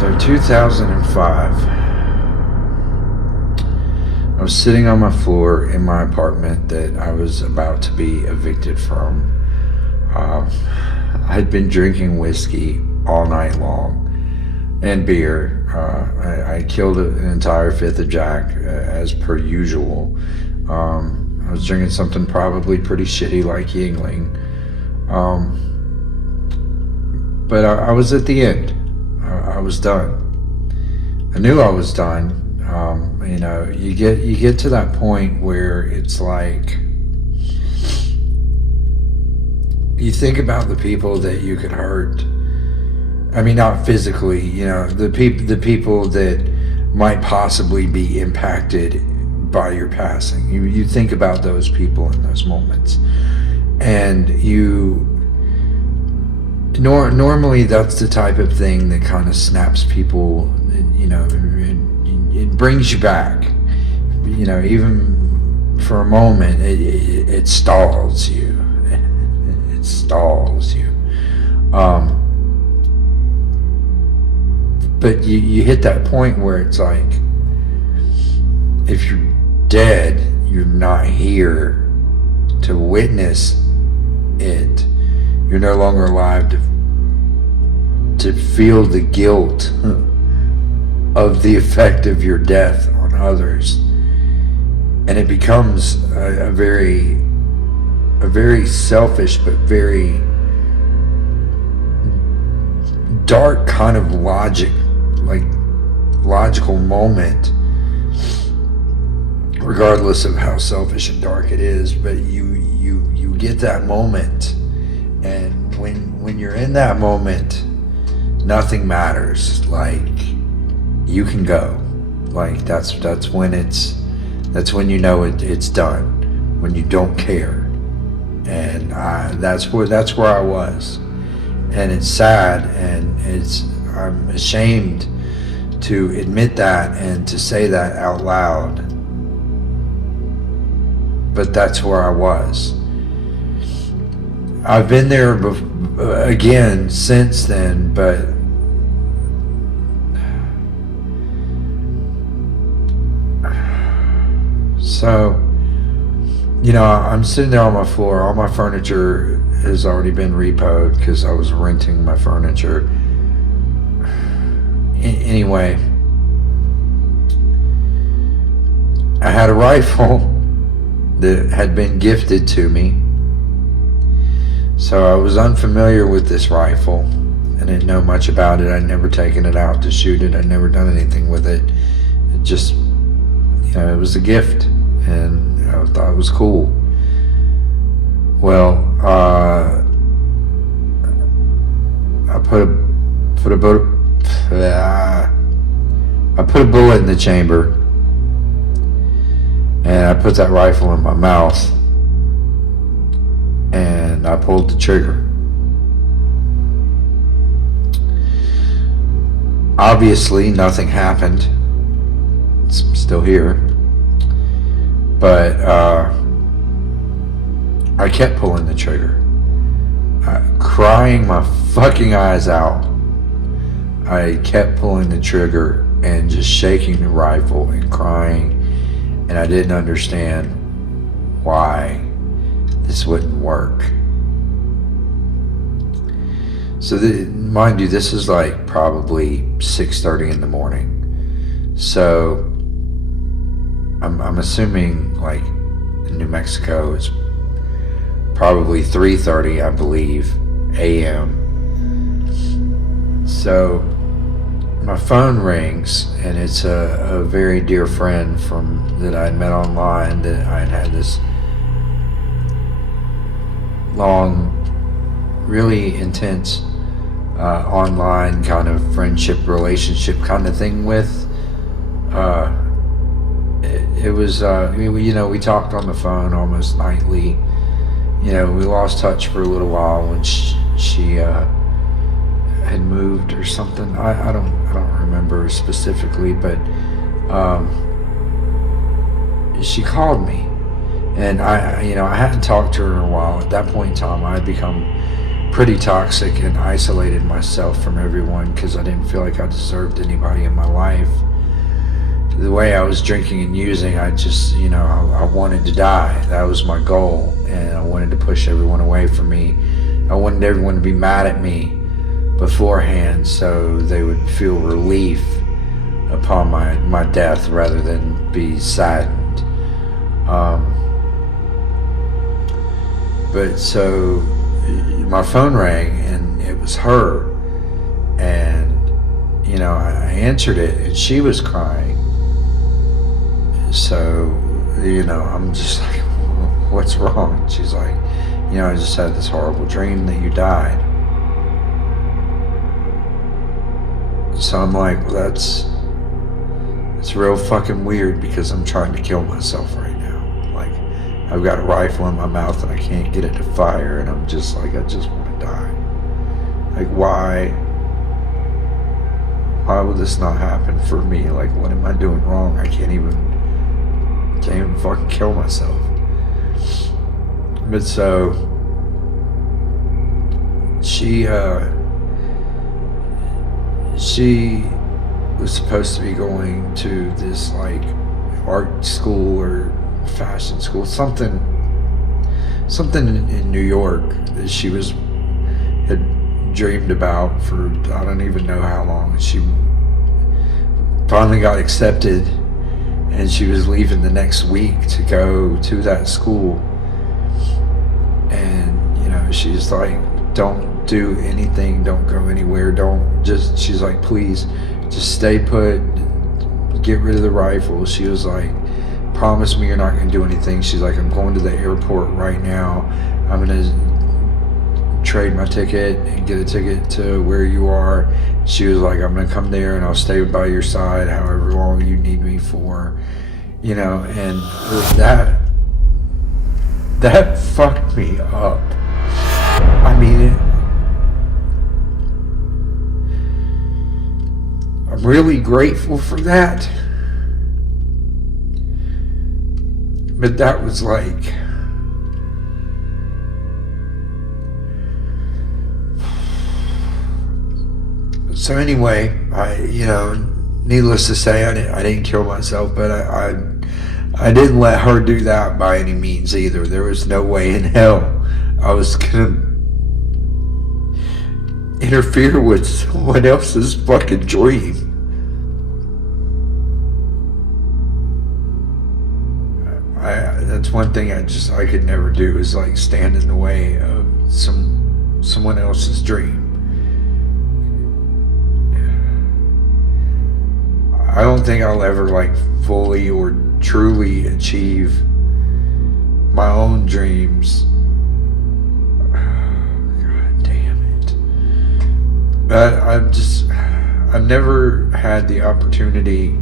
So 2005, I was sitting on my floor in my apartment that I was about to be evicted from. I had been drinking whiskey all night long and beer. I killed an entire fifth of Jack as per usual. I was drinking something probably pretty shitty like Yingling. But I was at the end. I was done. I knew I was done. You get to that point where it's like you think about the people that you could hurt. I mean, not physically. The people that might possibly be impacted by your passing. You think about those people in those moments, and normally that's the type of thing that kind of snaps people. It brings you back. Even for a moment, it stalls you. It stalls you. But you hit that point where it's like, if you're dead, you're not here to witness it. You're no longer alive to feel the guilt of the effect of your death on others. And it becomes a very selfish but very dark kind of logical moment, regardless of how selfish and dark it is. But you get that moment, and when you're in that moment, nothing matters. Like, you can go. Like, that's when you know it's done, when you don't care. And that's where I was. And it's sad, and I'm ashamed to admit that and to say that out loud. But that's where I was. I've been there again since then, but so, I'm sitting there on my floor. All my furniture has already been repoed because I was renting my furniture. Anyway, I had a rifle that had been gifted to me. So I was unfamiliar with this rifle. I didn't know much about it. I'd never taken it out to shoot it. I'd never done anything with it. It just, it was a gift, and I thought it was cool. Well, I put a bullet in the chamber, and I put that rifle in my mouth, and I pulled the trigger. Obviously, nothing happened. It's still here. But I kept pulling the trigger, crying my fucking eyes out. I kept pulling the trigger and just shaking the rifle and crying, and I didn't understand why this wouldn't work. So mind you, this is like probably 6:30 in the morning. So I'm assuming, like, in New Mexico it's probably 3:30, I believe, a.m. So my phone rings, and it's a very dear friend that I had met online, that I had this long, really intense online kind of friendship, relationship kind of thing with. It was, we talked on the phone almost nightly. We lost touch for a little while when she had moved or something. I don't remember specifically, but she called me, and I hadn't talked to her in a while. At that point in time, I had become pretty toxic and isolated myself from everyone because I didn't feel like I deserved anybody in my life. The way I was drinking and using, I just, I wanted to die. That was my goal, and I wanted to push everyone away from me. I wanted everyone to be mad at me beforehand so they would feel relief upon my death rather than be saddened. But so my phone rang and it was her, and I answered it and she was crying. So I'm just like, what's wrong? And she's like, I just had this horrible dream that you died. So I'm like, well, it's real fucking weird because I'm trying to kill myself right now. Like, I've got a rifle in my mouth and I can't get it to fire, and I'm just like, I just want to die. Like, why would this not happen for me? Like, what am I doing wrong? I can't even fucking kill myself. But so she was supposed to be going to this like art school or fashion school, something in New York that she had dreamed about for I don't even know how long. She finally got accepted, and she was leaving the next week to go to that school. And she's like, don't do anything, don't go anywhere, she's like, please just stay put, get rid of the rifle. She was like, promise me you're not going to do anything. She's like, I'm going to the airport right now, I'm going to trade my ticket and get a ticket to where you are. She was like, I'm going to come there and I'll stay by your side however long you need me for, and that fucked me up. I mean, I'm really grateful for that. But that was like, so anyway, needless to say, I didn't kill myself, but I didn't let her do that by any means either. There was no way in hell I was gonna interfere with someone else's fucking dream. That's one thing I could never do, is like stand in the way of someone else's dream. I don't think I'll ever like fully or truly achieve my own dreams. God damn it. But I've never had the opportunity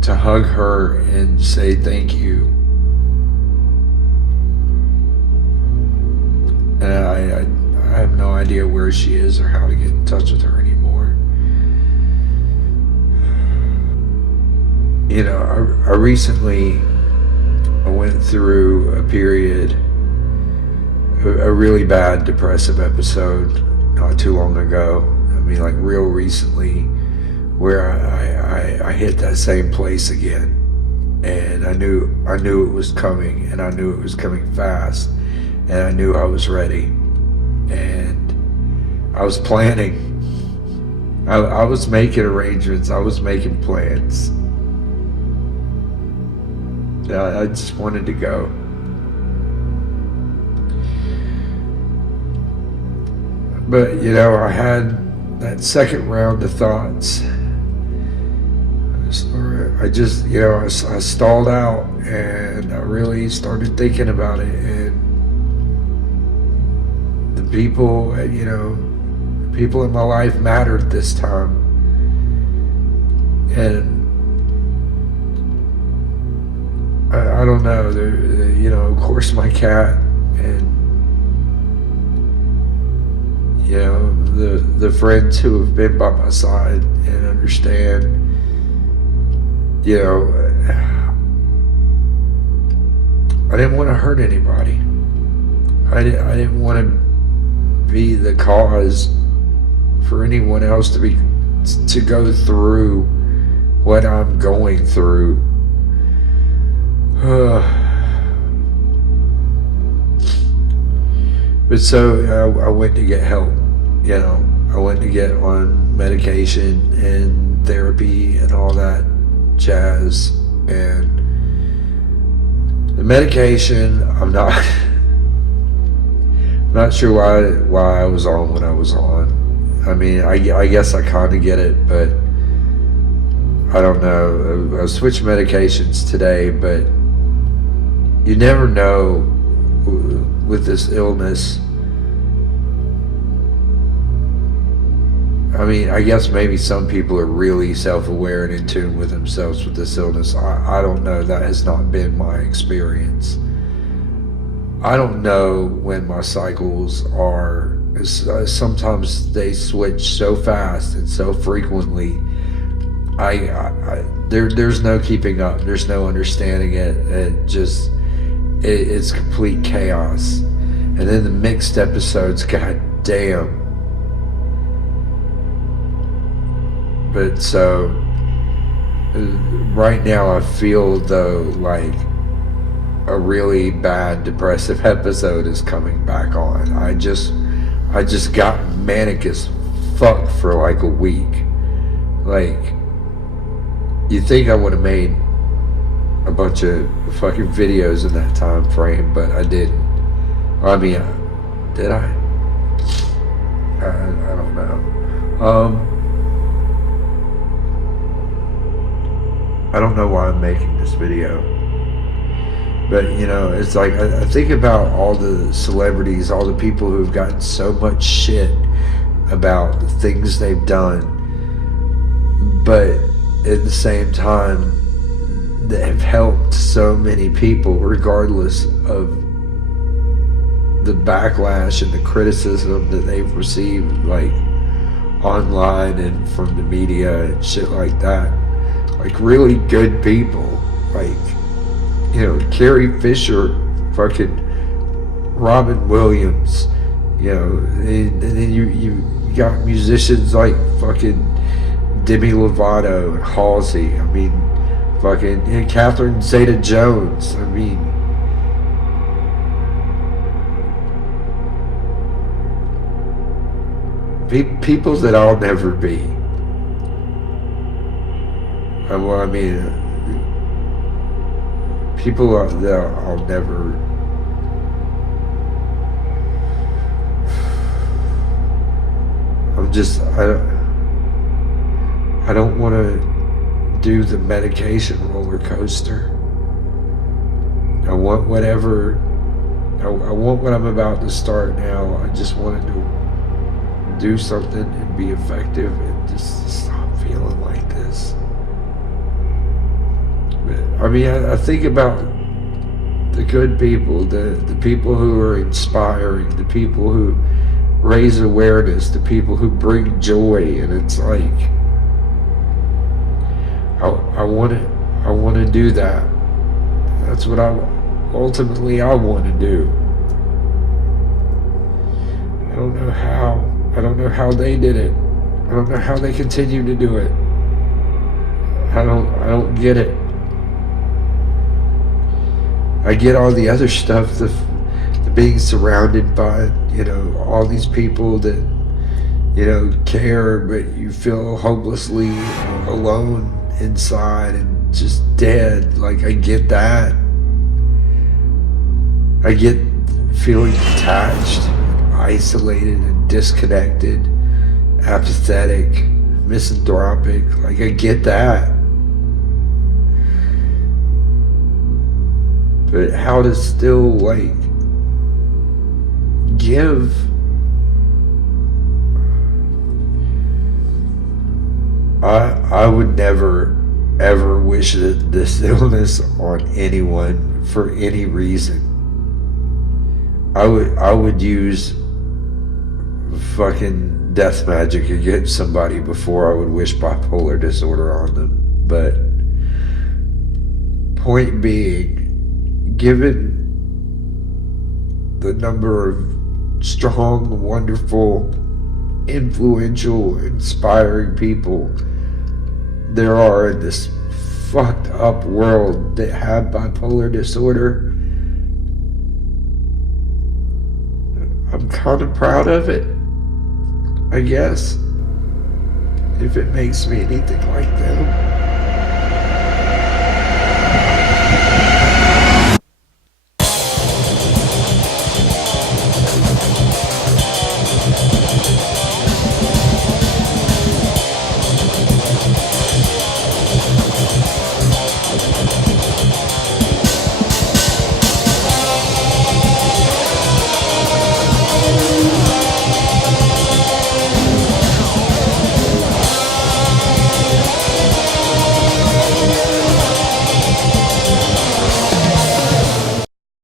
to hug her and say thank you. And I have no idea where she is or how to get in touch with her anymore. I recently went through a period, a really bad depressive episode not too long ago. I mean, like real recently, where I hit that same place again, and I knew it was coming, and I knew it was coming fast, and I knew I was ready, and I was planning. I was making arrangements. I was making plans. I just wanted to go. But I had that second round of thoughts. I stalled out, and I really started thinking about it, and the people, people in my life mattered this time. And I don't know, of course my cat, and the friends who have been by my side and understand. I didn't want to hurt anybody. I didn't want to be the cause for anyone else to go through what I'm going through. But so I went to get help. You know, I went to get on medication and therapy and all that jazz. And the medication, I'm not not sure why I was on what I was on. I mean, I guess I kind of get it, but I don't know. I switched medications today, but you never know with this illness. I mean, I guess maybe some people are really self-aware and in tune with themselves with this illness. I don't know. That has not been my experience. I don't know when my cycles are. Sometimes they switch so fast and so frequently. There's no keeping up. There's no understanding it. It's complete chaos. And then the mixed episodes, god damn. But so right now I feel though like a really bad depressive episode is coming back on. I just got manic as fuck for like a week. Like, you think I would have made a bunch of fucking videos in that time frame, but I didn't. I mean, did I? I don't know. I don't know why I'm making this video. But, you know, it's like, I think about all the celebrities, all the people who've gotten so much shit about the things they've done, but at the same time, they have helped so many people, regardless of the backlash and the criticism that they've received, like, online and from the media and shit like that. Like, really good people, like, you know, Carrie Fisher, fucking Robin Williams, you know, and then you got musicians like fucking Demi Lovato and Halsey. I mean, fucking and Catherine Zeta-Jones. I mean, people that I'll never be. Well, I mean, people that I'll never. I don't want to do the medication roller coaster. I want whatever. I want what I'm about to start now. I just wanted to do something and be effective and just stop feeling like this. I mean, I think about the good people, the people who are inspiring, the people who raise awareness, the people who bring joy, and it's like, I want to do that. That's what ultimately I want to do. I don't know how. I don't know how they did it. I don't know how they continue to do it. I don't get it. I get all the other stuff, the being surrounded by, you know, all these people that, you know, care, but you feel hopelessly alone inside and just dead. Like, I get that. I get feeling detached, isolated, and disconnected, apathetic, misanthropic. Like, I get that. But how to still, like, give. I would never ever wish this illness on anyone for any reason. I would use fucking death magic against somebody before I would wish bipolar disorder on them. But point being, given the number of strong, wonderful, influential, inspiring people there are in this fucked up world that have bipolar disorder. I'm kind of proud of it, I guess, if it makes me anything like them.